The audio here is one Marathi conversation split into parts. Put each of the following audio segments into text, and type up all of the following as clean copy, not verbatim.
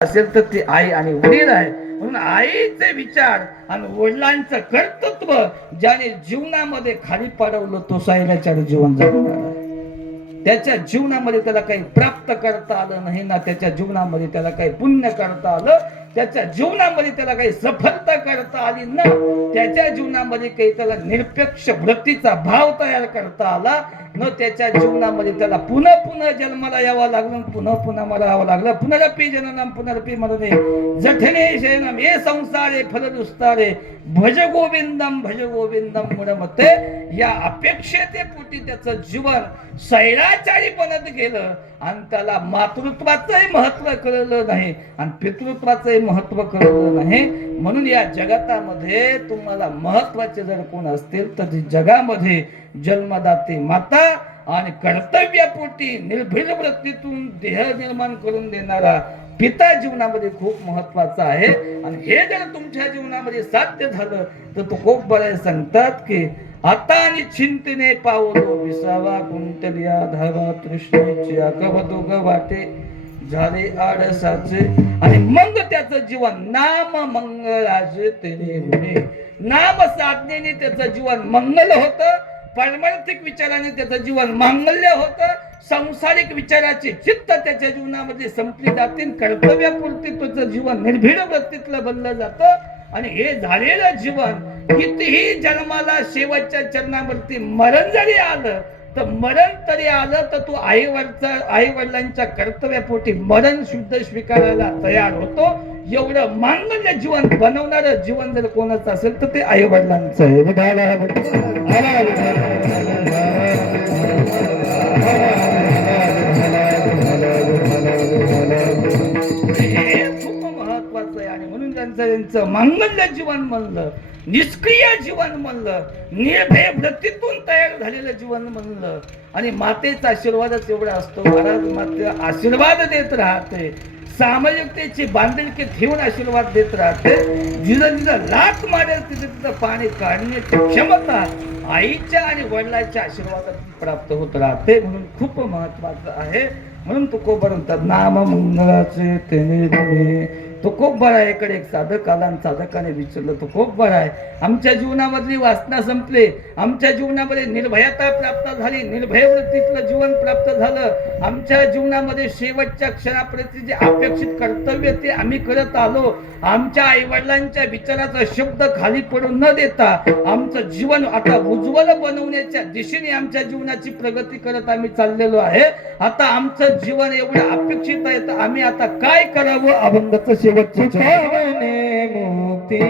असेल तर ती आई आणि वडील आहे. म्हणून आईचे विचार आणि वडिलांचं कर्तृत्व ज्याने जीवनामध्ये खाली पाडवलं तो सायलाचार्य जीवन जगणार आहे. त्याच्या जीवनामध्ये त्याला काही प्राप्त करता आलं नाही ना, त्याच्या जीवनामध्ये त्याला काही पुण्य करता आलं, त्याच्या जीवनामध्ये त्याला काही सफलता करता आली ना, त्याच्या जीवनामध्ये काही त्याला निरपेक्ष वृत्तीचा भाव तयार करता आला न, त्याच्या जीवनामध्ये त्याला पुन्हा पुन्हा जन्माला यावं लागलं, पुन्हा पुन्हा मरावं लागलं. पुनरपी जननम पुनरपी मरणे जठने शयनम हे संसारे फलदुस्तारे भज गोविंदम म्हणते. या अपेक्षेते पोटी त्याचं जीवन सैराचारी बनत गेलं आणि त्याला मातृत्वाचंही महत्व कळलं नाही आणि पितृत्वाचंही महत्व कळलं नाही. म्हणून या जगतामध्ये तुम्हाला महत्वाचे जर कोण असतील तर जगामध्ये जन्मदाते माता आणि कर्तव्यपोटी निर्भीड वृत्तीतून देह निर्माण करून देणारा पिता जीवनामध्ये खूप महत्वाचा आहे. आणि हे जर तुमच्या जीवनामध्ये साध्य झालं तर तो खूप बरे सांगतात की आता आणि चिंतने पावलो विसावा कुंतलिया धावा तृष्णेची अकवदुग वाटे झाले आडसाचे. आणि मग त्याचं जीवन नाम मंगळाचे तेने म्हणे. नाम साधनेने त्याचं जीवन मंगल होतं, पारमार्थिक विचाराने त्याचं जीवन मांगल्य होतं, सांसारिक विचाराची चित्त त्याच्या जीवनामध्ये संपली जातील, कर्तव्यापुरती त्याचं जीवन निर्भीड वृत्तीतलं बनलं जातं. आणि हे झालेलं जीवन कितीही जन्माला शेवटच्या चरणावरती मरण जरी आलं तर मरण तरी आलं तर तो आई वडिलांच्या कर्तव्यापोटी मरण शुद्ध स्वीकारायला तयार होतो. एवढं मांगल्य जीवन बनवणार जीवन जर कोणाचं असेल तर ते आई वडिलांचं आहे. आणि म्हणून त्यांचं मांगल्य जीवन म्हणलं, निष्क्रिय जीवन म्हणलं, निर्भय वृत्तीतून तयार झालेलं जीवन म्हणलं. आणि मातेचा आशीर्वादच एवढा असतो. महाराज माते आशीर्वाद देत राहते, सामाजिकतेची बांधिलकी ठेवून आशीर्वाद देत राहते. जिथं जिथं लाथ मारेल तिथे तिथं पाणी काढण्याची क्षमता आईच्या आणि वडिलांच्या आशीर्वादातून प्राप्त होत राहते. म्हणून खूप महत्वाचं आहे. म्हणून तुकोबर म्हणतात नाम मंगळाचे तेने. तो खूप बरा आहे. इकडे एक साधक आला आणि साधकाने विचारलं तो खूप बरा आहे, आमच्या जीवनामधली वासना संपली, आमच्या जीवनामध्ये निर्भयता प्राप्त झाली, निर्भय वृत्तीतलं जीवन प्राप्त झालं, आमच्या जीवनामध्ये शेवटच्या क्षणापर्यंत जे अपेक्षित कर्तव्य ते आम्ही करत आलो, आमच्या आईवडिलांच्या विचाराचा शब्द खाली पडून न देता आमचं जीवन आता उज्ज्वल बनवण्याच्या दिशेने आमच्या जीवनाची प्रगती करत आम्ही चाललेलो आहे. आता आमचं जीवन एवढं अपेक्षित आहे तर आम्ही आता काय करावं. अभंगाचं शेवटचे मुक्ती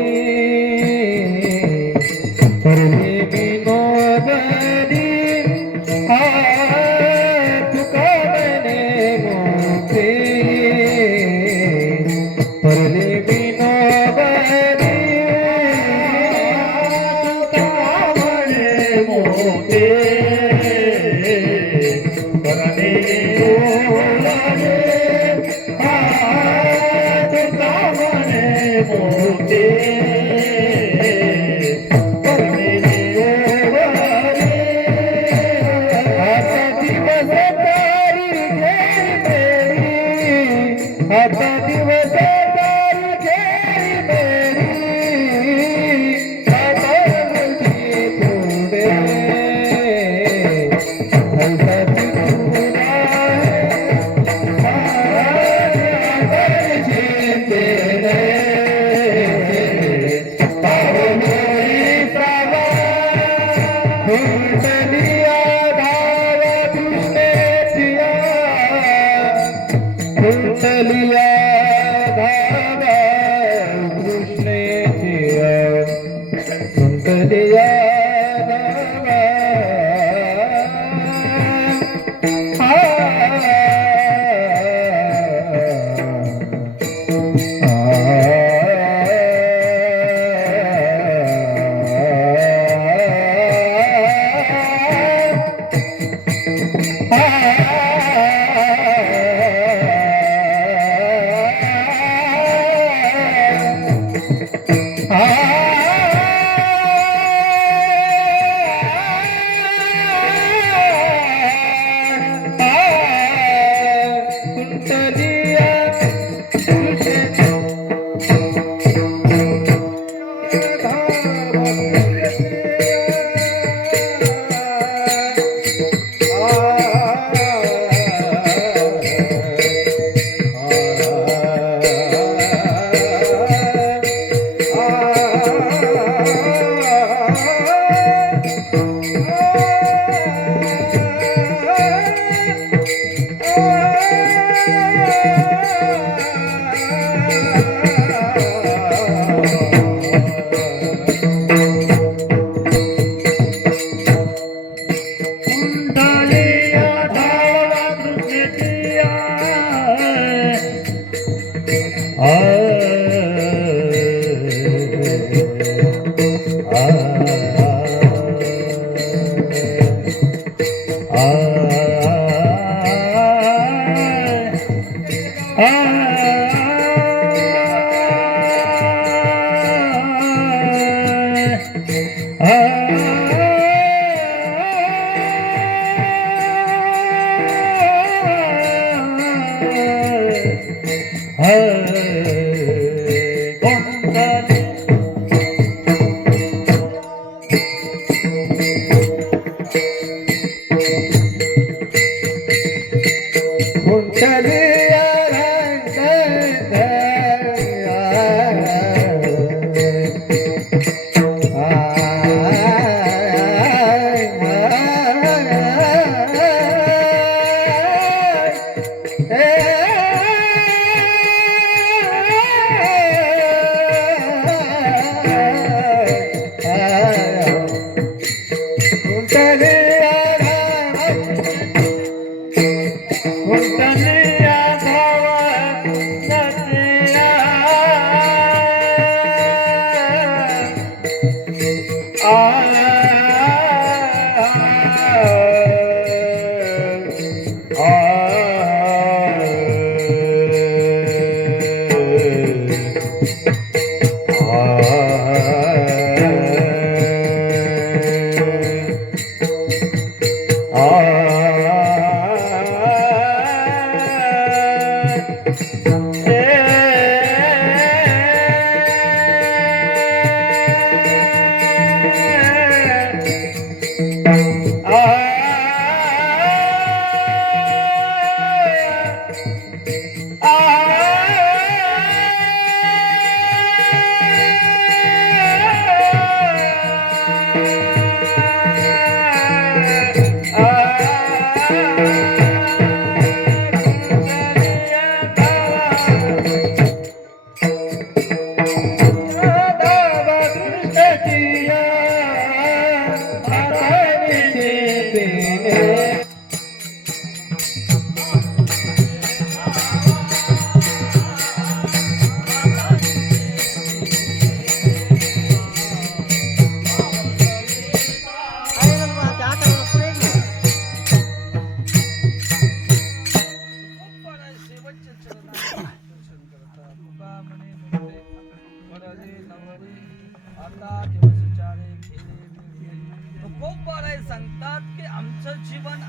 सांगतात की आमचं जीवन